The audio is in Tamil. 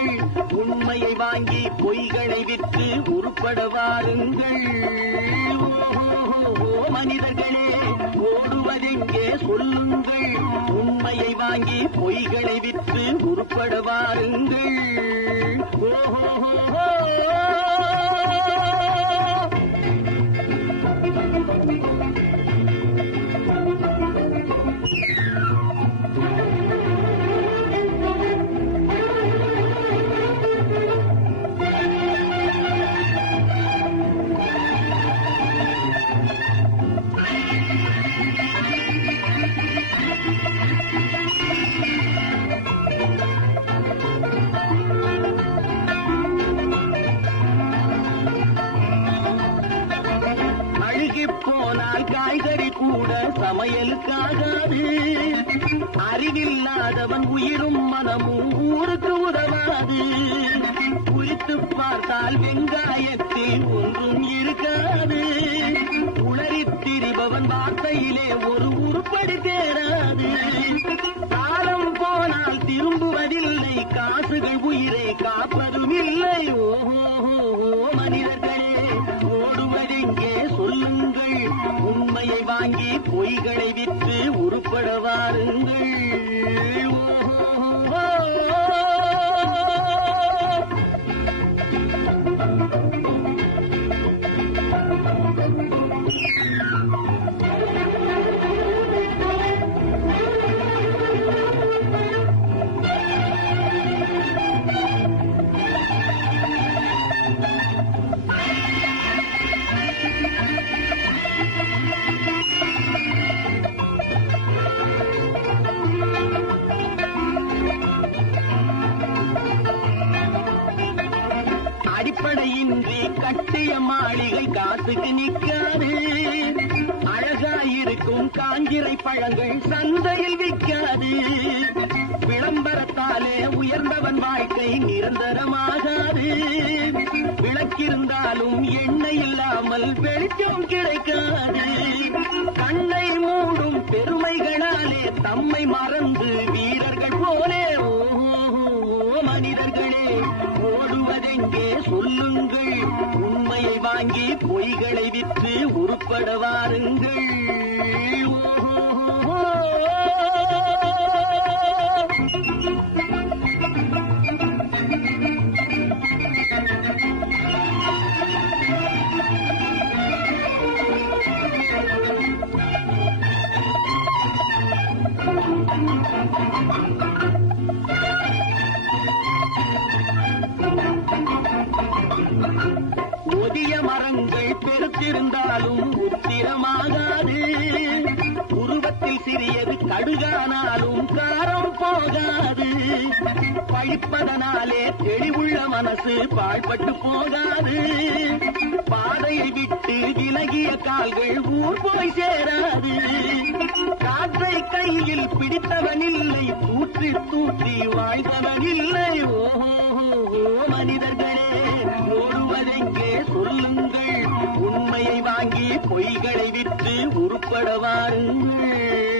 சொல்லுங்கள், உண்மையை வாங்கி பொய்களை விற்று உருப்பட வாருங்கள். ஓஹோ மனிதர்களே, ஓடுவதெங்கே சொல்லுங்கள், உண்மையை வாங்கி பொய்களை விற்று உருப்பட வாருங்கள். ஓஹோ போனால் காய்கறி கூட சமையலுக்காகாது. அறிவில்லாதவன் உயிரும் மனமும் ஊருக்கு உதவாது. குறித்து பார்த்தால் வெங்காயத்தில் ஒன்றும் இருக்காது. உளறித் திரிபவன் வார்த்தையிலே ஒரு உருப்படி தேராது. காலம் போனால் திரும்புவதில்லை, காசுகள் உயிரை காப்பதும் இல்லை. ஓஹோ மனிதர்களே, ஓடுவதெங்கே சொல்லுங்கள், உண்மையை வாங்கி பொய்களை விற்று உருப்பட வாருங்கள். அடிப்படையின்றி கட்டிய மாளிகை காசுக்கு நிற்காது. அழகாயிருக்கும் காஞ்சிரை பழங்கள் சந்தையில் விற்காது. விளம்பரத்தாலே உயர்ந்தவன் வாழ்க்கை நிரந்தரமாகாது. விளக்கிருந்தாலும் எண்ணெய் இல்லாமல் வெளிச்சம் கிடைக்காது. கண்ணை மூடும் பெருமைகளாலே தம்மை மறந்து வீரர்கள் போலே மனிதர்களே, ஓடுவதெங்கே சொல்லுங்கள், உண்மையை வாங்கி பொய்களை விற்று உருப்பட வாருங்கள். ஒதிய மரங்கள் பெருத்திருந்தாலும் உத்திரமாகாது. உருவத்தில் சிறியது கடுகானாலும் காரம் போகாது. பழிப்பதனாலே தெளிவுள்ள மனசு பாழ்பட்டு போகாது. பாதையை விட்டு விலகிய கால்கள் ஊர் போய் சேராது. காற்றை கையில் பிடித்தவனில்லை, தூற்றி தூற்றி வாழ்ந்தவனில்லை. ஓஹோ மனிதர்களே, ஓடுவதெங்கே சொல்லுங்கள், உண்மையை வாங்கி பொய்களை விற்று உருப்பட வாருங்கள்.